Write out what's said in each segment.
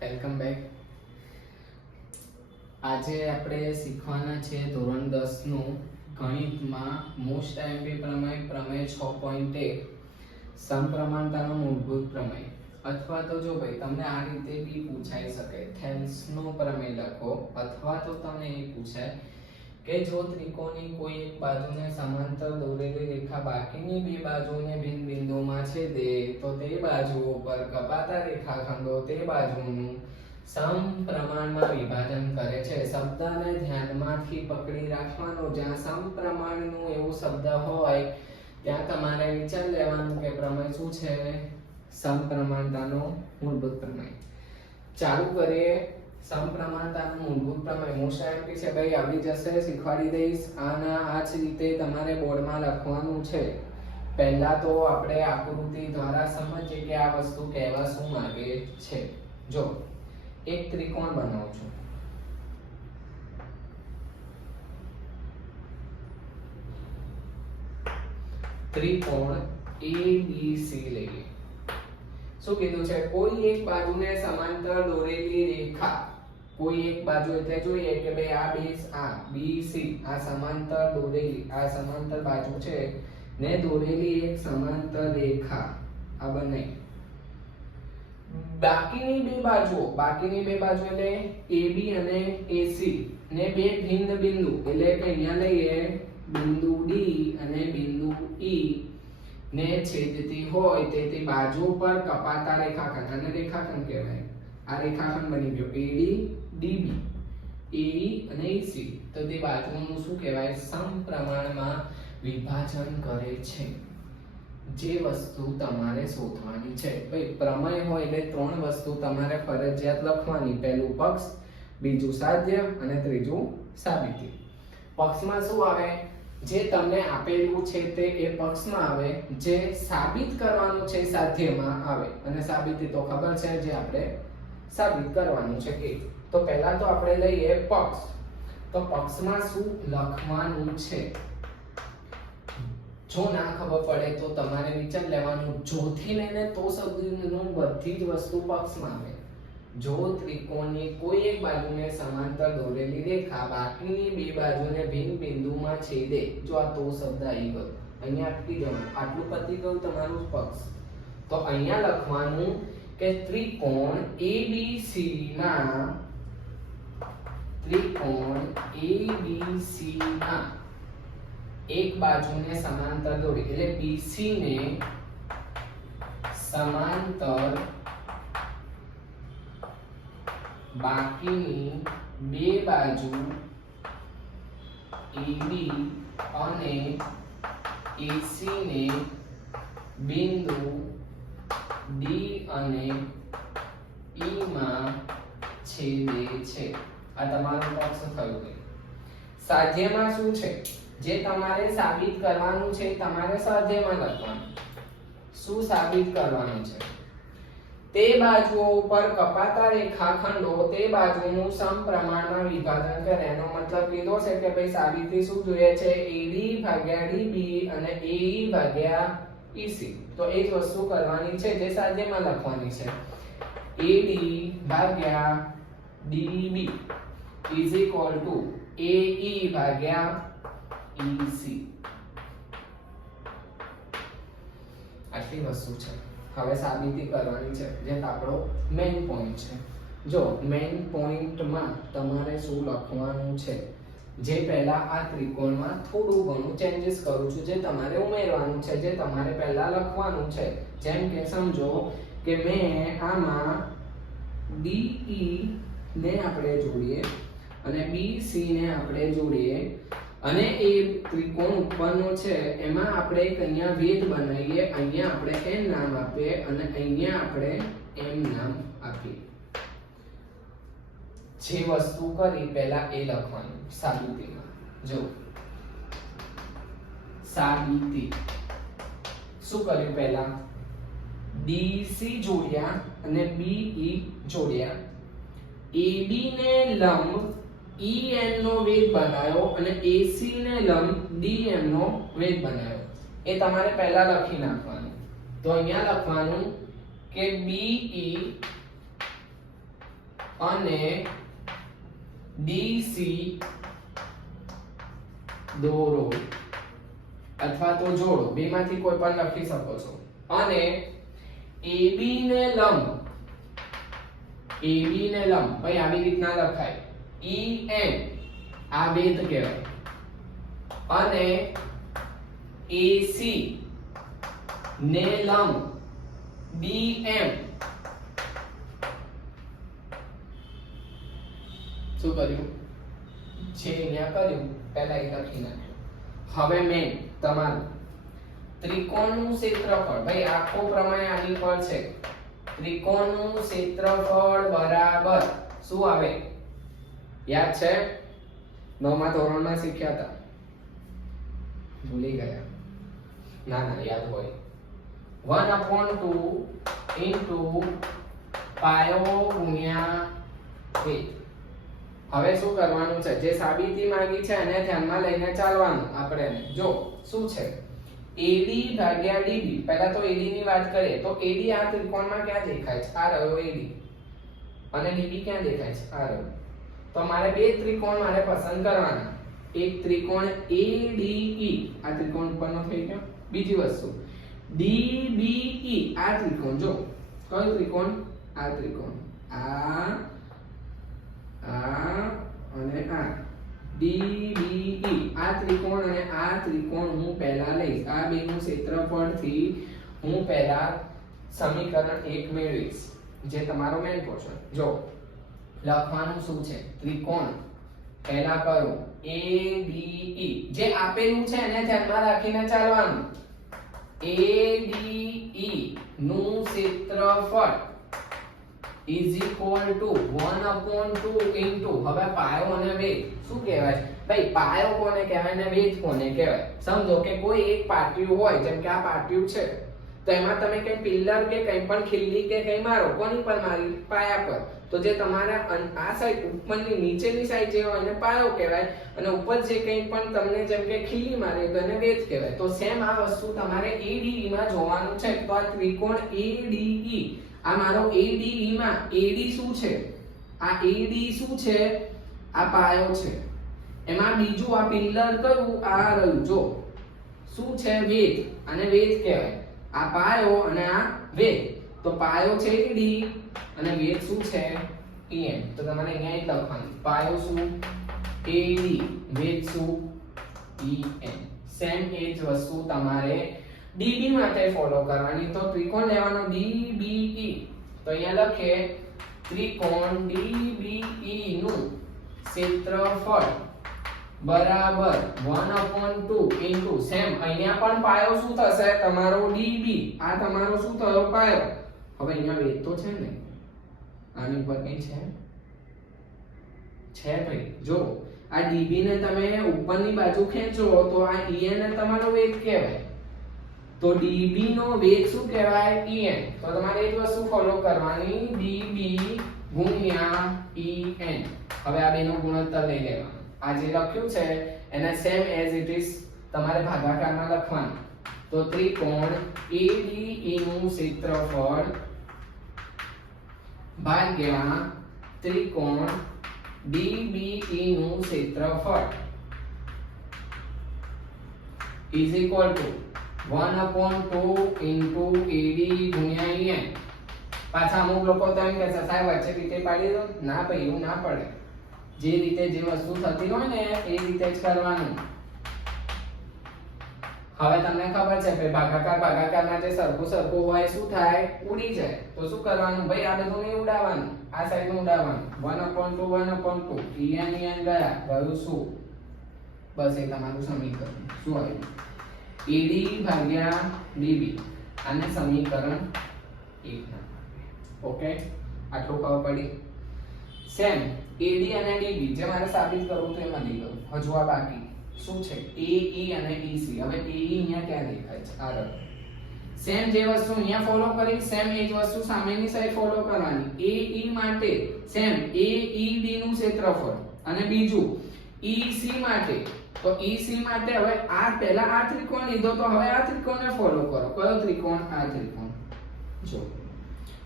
Welcome back. આજે આપણે શીખવાના છે ધોરણ 10 નું ગણિતમાં મોસ્ટ આઈએમપી પ્રમેય પ્રમેય 6.1 સમપ્રમાણતાનો મૂળભૂત પ્રમેય. અથવા તો જો ભાઈ તમને આ રીતે બી પૂછાઈ શકે, થેલ્સનો પ્રમેય લખો, અથવા તો તમને એ પૂછાય કે જો ત્રિકોણની કોઈ એક બાજુને સમાંતર દોરેલી રેખા બાકીની બે બાજુને ભિન્ન બિંદુમાં છેદે તો તે બાજુઓ પર કપાતા રેખાખંડો તે બાજુનું સમપ્રમાણમાં વિભાજન કરે છે. શબ્દને ધ્યાનમાંથી પકડી રાખવાનો. જ્યાં સમપ્રમાણનું એવું શબ્દ હોય ત્યાં તમારે વિચાર લેવાનું કે પ્રમેય શું છે? સમપ્રમાણતાનો મૂળભૂત પ્રમેય. ચાલુ કરીએ. સમપ્રમાણતાનું મૂળભૂત પ્રમેય મોસ્ટ આઈએમપી છે ભાઈ, આવડી જશે, શીખવાડી દઈશ. આના આ જ રીતે તમારે બોર્ડમાં લખવાનું છે. પહેલા તો આપણે આકૃતિ દ્વારા સમજીએ કે આ વસ્તુ કહેવા શું માંગે છે. જો એક ત્રિકોણ બનાવું છું, ત્રિકોણ ABC લઈએ. શું કીધું છે? કોઈ એક બાજુને સમાંતર દોરેલી રેખા, કોઈ એક બાજુ એટલે જોઈએ કે ભાઈ આ બેઝ આ BC આ સમાંતર દોરેલી, આ સમાંતર બાજુ છે ને દોરેલી એક સમાંતર રેખા આ બને. બાકીની બે બાજુ એટલે AB અને AC ને બે ભિન્ન બિંદુ એટલે કે અહીંયા લઈએ બિંદુ D અને બિંદુ E ને છેદતી હોય તે બાજુ પર કપાતા રેખાખંડ, અને રેખાખંડ કહેવાય. આ રેખાખંડ બની ગયો AD DB, AE અને EC. તો તે બાજુનું શું કહેવાય? સમપ્રમાણમાં વિભાજન કરે છે. જે વસ્તુ તમારે શોધવાની છે ભાઈ, પ્રમેય હોય એટલે ત્રણ વસ્તુ તમારે ફરજિયાત લખવાની. પહેલું પક્ષ, બીજું સાધ્ય અને ત્રીજું સાબિતી. પક્ષમાં શું આવે? જે તમને આપેલું છે તે એ પક્ષમાં આવે, જે સાબિત કરવાનું છે સાધ્યમાં આવે, અને સાબિતી તો ખબર છે જે આપણે સાબિત કરવાનું છે એ. તો પહેલા તો આપણે લઈએ પક્ષ. તો પક્ષમાં શું લખવાનું છે? જો ના ખબર પડે તો તમારે વિચાર લેવાનું. જોથી લઈને તો સુધીનું બધી જ વસ્તુ પક્ષમાં આવે. જો ત્રિકોણની કોઈ એક બાજુને સમાંતર દોરેલી રેખા બાકીની બે બાજુને ભિન્ન બિંદુમાં છેદે, જો આ તો શબ્દ આવી ગયો, અહીંયા અટકી જવાનું. આટલું પતી ગયું તમારું પક્ષ. તો અહીંયા લખવાનું કે ત્રિકોણ ABC ના એક બાજુને સમાંતર દોરી એટલે BC ને સમાંતર બાકીની બે બાજુ AB અને AC ને બિંદુ D અને E માં છેદે છે. આ તમારું પક્ષ થયું. સાધ્યમાં શું છે? જે તમારે સાબિત કરવાનું છે તમારે સાધ્યમાં લખવાનું. શું સાબિત કરવાનું છે? તે બાજુઓ ઉપર કપાતા રેખાખંડો તે બાજુનું સમપ્રમાણમાં વિભાજન કરે. એનો મતલબ કીધો છે કે ભાઈ સાબિતી શું જોઈએ છે? AD ભાગ્યા DB અને AE ભાગ્યા EC. તો એ જ વસ્તુ કરવાની છે જે સાધ્યમાં લખવાની છે. AD ભાગ્યા DB is equal to AE ભાગ્યા EC. આટલી વસ્તુ છે. હવે સાબિતી કરવાની છે, જે આપણો મેઇન પોઈન્ટ છે. જો મેઇન પોઈન્ટમાં તમારે શું લખવાનું છે? જે પહેલા આ ત્રિકોણમાં થોડું ઘણું ચેન્જીસ કરું છું, જે તમારે ઉમેરવાનું છે, જે તમારે પહેલા લખવાનું છે. જેમ કે સમજો કે મેં આમાં DE ને આપણે જોડીએ અને BC ને આપણે જોડીએ, અને એ ત્રિકોણ ઉપરનો છે એમાં આપણે એક અહીંયા વેધ બનાવીએ. અહીંયા આપણે n નામ આપીએ અને અહીંયા આપણે m નામ આપીએ. જે વસ્તુ કરી પહેલા એ લખવાનું સાબિતીમાં. જો સાબિતી શું કર્યું? પહેલા DC જોડ્યા અને BE જોડ્યા. AB ને લંબ EN નો વેધ બનાવ્યો અને AC ને લંબ DM નો વેધ બનાવ્યો. એ તમારે પહેલા લખી નાખવાનું. તો અહીંયા લખવાનું કે BE અને DC દોરો અથવા તો જોડો, બેમાંથી કોઈ પણ લખી શકો છો. અને AB ને લંબ, ભાઈ આવી રીતના લખાય, EN આ વેધ કહેવાય, અને AC ને લંબ BM શું કર્યું છે અહીંયા કર્યું, પહેલા એક લખી નાખ્યો. હવે મેં તમારું ત્રિકોણનું ક્ષેત્રફળ, ભાઈ આખો પ્રમાણે આની પર છે, ત્રિકોણનું ક્ષેત્રફળ બરાબર શું આવે યાદ છે? 9મા ધોરણમાં શીખ્યા હતા, ભૂલી ગયા? ના યાદ હોય. 1/2 into પાયો ગુણ્યા a. હવે શું કરવાનું છે? જે સાબિતી માંગી છે એને ધ્યાનમાં લઈને ચાલવાનું આપણે. જો શું છે? AD ભાગ્યા DB. પહેલા તો AD ની વાત કરીએ તો AD આ ત્રિકોણમાં ક્યાં દેખાય છે? આ રહ્યો AD. અને DB ક્યાં દેખાય છે? આ રહ્યો. તો મારે બે ત્રિકોણ મારે પસંદ કરવાના. એક ત્રિકોણ ADE, આ ત્રિકોણ ઉપરનો થઈ ગયો. બીજી વસ્તુ DBE, આ ત્રિકોણ. જો કયો ત્રિકોણ? આ ત્રિકોણ. આ અને આ DBE, આ ત્રિકોણ અને આ ત્રિકોણ હું પહેલા લઈશ. આ બેનું ક્ષેત્રફળથી હું પહેલા સમીકરણ 1 મેળવીશ, જે તમારો મેઈન ક્વેશ્ચન. જો લખવાનું શું છે? ત્રિકોણ પહેલા કયો? ADE. જે આપેલું છે એને ધ્યાનમાં રાખીને ચાલવાનું. ADE નું ક્ષેત્રફળ is equal to 1/2 into, હવે પાયો અને વેધ શું કહેવાય? ભાઈ પાયો કોને કહેવાય ને વેધ કોને કહેવાય? સમજો કે કોઈ એક પાટિયું હોય, જેમ કે આ પાટિયું છે, તો એમાં તમે કઈ પિલ્લર કે કઈ પણ ખીલ્લી કે કઈ મારો, કોની પર મારી? પાયા પર. તો જે તમારા આ સાઈડ ઉપરની નીચેની સાઈડ જે હોય એને પાયો કહેવાય, અને ઉપર જે કંઈ પણ તમને જેમ કે ખીલ્લી મારી તો એને વેધ કહેવાય. તો સેમ આ વસ્તુ તમારે ADE માં જોવાનું છે. તો આ ત્રિકોણ ADE, આ મારો ADE માં AD શું છે? આ AD શું છે? આ પાયો છે. એમાં બીજું આ પિલ્લર કયું? આ રહ્યું. જો શું છે? વેધ. અને વેધ કહેવાય. આ પાયો અને આ વેધ. તો પાયો છે AD અને વેધ શું છે? EN. તો તમારે અહીંયા જ લખવાનું. પાયો શું? AD, વેધ શું? EN. સેમ એ જ વસ્તુ તમારે DB માટે ફોલો કરવાની. તો ત્રિકોણ લેવાનો DBE. તો અહીંયા લખીએ ત્રિકોણ DBE નું ક્ષેત્રફળ બરાબર 1/2 into સેમ અહીંયા પણ પાયો શું થશે? તમારો DB. આ તમારો શું થયો? પાયો. હવે અહીંયા વેધ તો છે ને, આની ઉપર કઈ છે ભાઈ? જો આ DB ને તમે ઉપરની બાજુ ખેંચો તો આ EN ને તમારો વેધ કહેવાય. તો DB નો વેગ શું કહેવાય? EN. તો તમારે એક વસ્તુ ફોલો કરવાની, DB ગુણ્યા EN. હવે આ બેનો ગુણોત્તર લઈ લેવાનો. આ જે લખ્યું છે એને સેમ એઝ ઇટ ઇઝ તમારે ભાગાકારમાં લખવાનું. તો ત્રિકોણ ADE નું ક્ષેત્રફળ ભાગ્યા ત્રિકોણ DBE નું ક્ષેત્રફળ is equal to 1/2 into AD ગુણ્યા EN. પાછા અમુક લોકો તો એમ કહેશે સાહેબ વચ્ચે રીતે પાડી દો. ના ભાઈ, એવું ના પડે. જે રીતે જે વસ્તુ થતી હોય ને એ રીતે જ કરવાનું. હવે તમને ખબર છે કે ભાગાકારમાં જે સરખું હોય શું થાય? ઉડી જાય. તો શું કરવાનું ભાઈ? આ બધું નહીં ઉડાવવાનું, આ સાઈડ નું ઉડાવવાનું. 1/2 EN ગયા. રહ્યું શું? બસ એ તમારું સમીકરણ શું આવ્યું? AD ભાગ્યા DB. આને સમીકરણ 1 ના. ઓકે, આટલું ખબર પડી. સેમ AD અને DB જે મારે સાબિત કરવું તો એમાં લઈ લઉં. હજુ આ બાકી શું છે? AE અને EC. હવે AE અહીંયા ક્યાં દેખાય છે? આ રહ્યો. સેમ જે વસ્તુ અહીંયા ફોલો કરી, સેમ એ જ વસ્તુ સામેની સાઈડ ફોલો કરવાની. AE માટે સેમ AED નું ક્ષેત્રફળ, અને બીજું EC માટે. તો EC માટે હવે આ પહેલા આ ત્રિકોણ લીધો, તો હવે આ ત્રિકોણને ફોલો કરો. કયો ત્રિકોણ? આ ત્રિકોણ. જો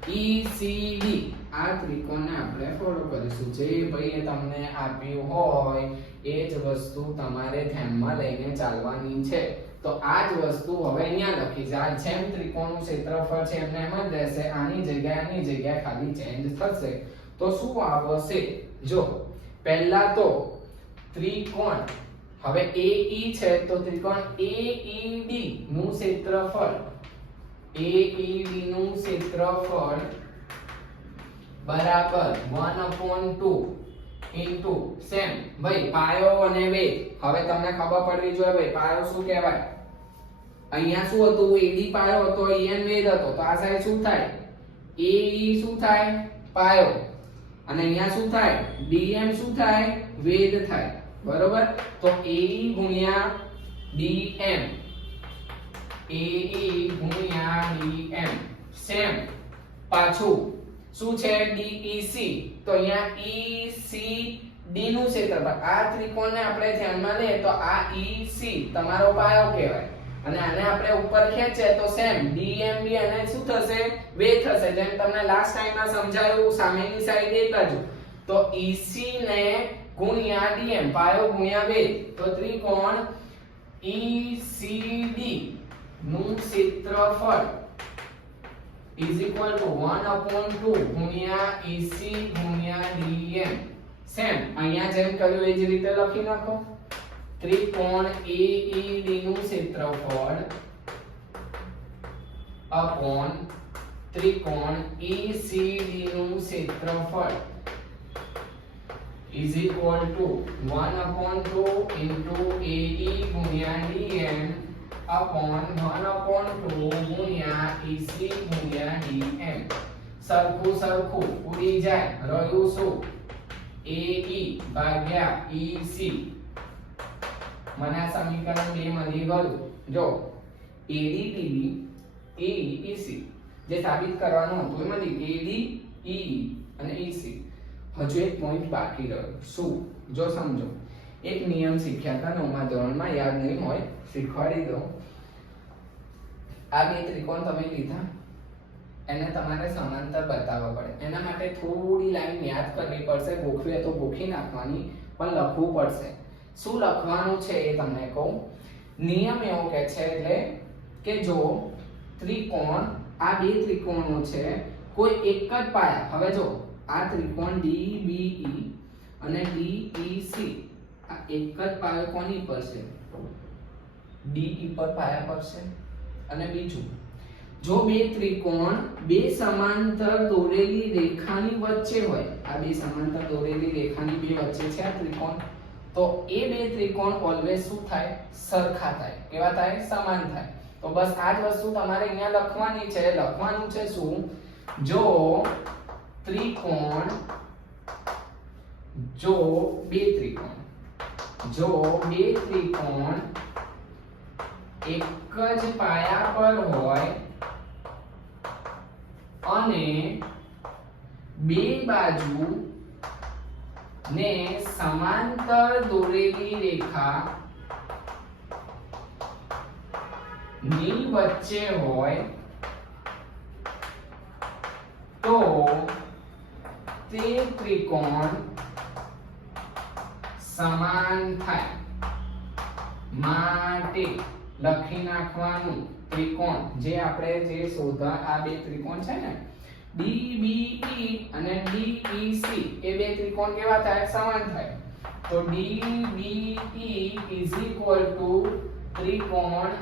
ECD આ ત્રિકોણને આપણે ફોલો કરીશું. જે ભાઈ તમને આપ્યું હોય એ જ વસ્તુ તમારે ધ્યાનમાં લઈને ચાલવાની છે. તો આ જ વસ્તુ હવે અહીંયા લખી છે. આ જેમ ત્રિકોણનું ક્ષેત્રફળ છે એમને એમ જ રહેશે. આની જગ્યાએ ખાલી ચેન્જ થશે. તો શું આવશે? જો પહેલા તો ત્રિકોણ હવે AE છે તો ત્રિકોણ AED નું ક્ષેત્રફળ AED નું ક્ષેત્રફળ બરાબર 1/2 ઇન્ટુ સેમ ભાઈ પાયો અને વેધ. હવે તમને ખબર પડવી જોઈએ ભાઈ પાયો શું કહેવાય. અહીંયા શું હતું? AD પાયો હતો, EN વેધ હતો. તો આ સાઈડ શું થાય? AE શું થાય? પાયો. અને અહીંયા શું થાય? DM શું થાય? વેધ થાય. બરોબર. તો AE ગુણ્યા DM AE ગુણ્યા DM સેમ પાછું શું છે? DEC. તો અહીંયા ECD નું ક્ષેત્રફળ. આ ત્રિકોણને આપણે ધ્યાનમાં લઈએ તો આ EC તમારો પાયો કહેવાય. અને આને આપણે ઉપર ખેંચે તો સેમ DMB અને શું થશે? વેધ થશે. જેમ તમને લાસ્ટ ટાઈમમાં સમજાયું સામેની સાઈડ એક જ. તો EC ને ગુણ્યા DM પાયો ગુણ્યા વેધ. તો ત્રિકોણ ECD નું ક્ષેત્રફળ is equal to 1/2 ગુણ્યા EC ગુણ્યા DM સેમ અહીંયા જેમ કર્યું એ જ રીતે લખી નાખો. ત્રિકોણ AED નું ક્ષેત્રફળ અપોન ત્રિકોણ ECD નું ક્ષેત્રફળ is equal to 1/2 into AE ગુણ્યા DM upon 1/2 ગુણ્યા EC ગુણ્યા DM. સરખું ઉડી જાય. રહ્યું શું? AE ભાગ્યા EC. મને આ સમીકરણ 2 મળી ગયું. જો AD TD AE EC જે સાબિત કરવાનું હતું એમાંથી AD EE અને EC. હજુ એક પોઈન્ટ બાકી રહ્યો. શું? જો સમજો. એક નિયમ શીખ્યા હતા 9મા ધોરણમાં, યાદ નહીં હોય શીખવાડી દઉં. આ બે ત્રિકોણ તમે લીધા, એને તમારે સમાંતર બતાવવા પડે. એના માટે થોડી લાઈન યાદ કરવી પડશે. ગોખવી તો ગોખી નાખવાની, પણ લખવું પડશે. શું લખવાનું છે એ તમને કહું. નિયમ એવો કહે છે એટલે કે જો ત્રિકોણ આ બે ત્રિકોણો છે કોઈ એક જ પાયા. હવે જો આ ત્રિકોણ DBE અને DEC આ એક જ પાયો કોની પર છે? DE પર પાયા પર છે. અને બીજું, જો બે ત્રિકોણ બે સમાંતર દોરેલી રેખાની વચ્ચે હોય, આ બે સમાંતર દોરેલી રેખાની બે વચ્ચે છે આ ત્રિકોણ, તો એ બે ત્રિકોણ ઓલવેઝ શું થાય? સરખા થાય. કેવા થાય? સમાન થાય. તો બસ આ જ વસ્તુ તમારે અહીંયા લખવાની છે. લખવાનું છે શું? જો બે ત્રિકોણ એક જ પાયા પર હોય અને બે બાજુ ને સમાંતર દોરેલી રેખા ની વચ્ચે હોય તો તે ત્રિકોણ સમાન થાય. માટે લખી નાખવાનું ત્રિકોણ જે આપણે જે શોધા, આ બે ત્રિકોણ છે ને DBE અને DEC, એ બે ત્રિકોણ કેવા થાય? સમાન થાય. તો DBE is equal to ત્રિકોણ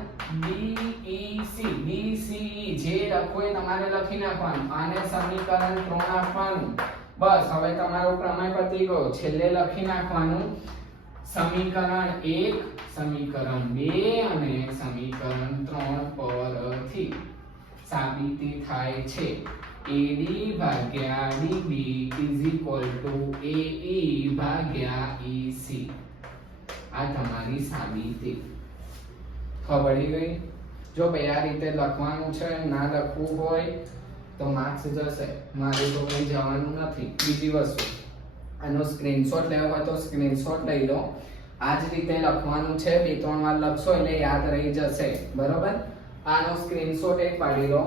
DEC. DCE જે લખો એ તમારે લખી નાખવાનું. આને સમીકરણ 3 આપવાનું. બસ હવે તમારો પ્રમેય પતી ગયો. છેલ્લે લખી નાખવાનું સમીકરણ 1, સમીકરણ 2 અને સમીકરણ 3 પરથી સાબિતી થાય છે AD ભાગ્યા DB is equal to AE ભાગ્યા EC. આ તમારી સાબિતી ખબર ગઈ. જો ભાઈ આ રીતે લખવાનું છે, ના લખવું હોય તો માર્ક્સ જશે. મારે તો કઈ જવાનું નથી. બીજી વસ્તુ, આનો સ્ક્રીનશોટ લેવો હોય તો સ્ક્રીનશોટ લઈ લો. આ જ રીતે લખવાનું છે. 2-3 વાર લખશો એટલે યાદ રહી જશે. બરોબર. આનો સ્ક્રીનશોટ એક પાડી લો.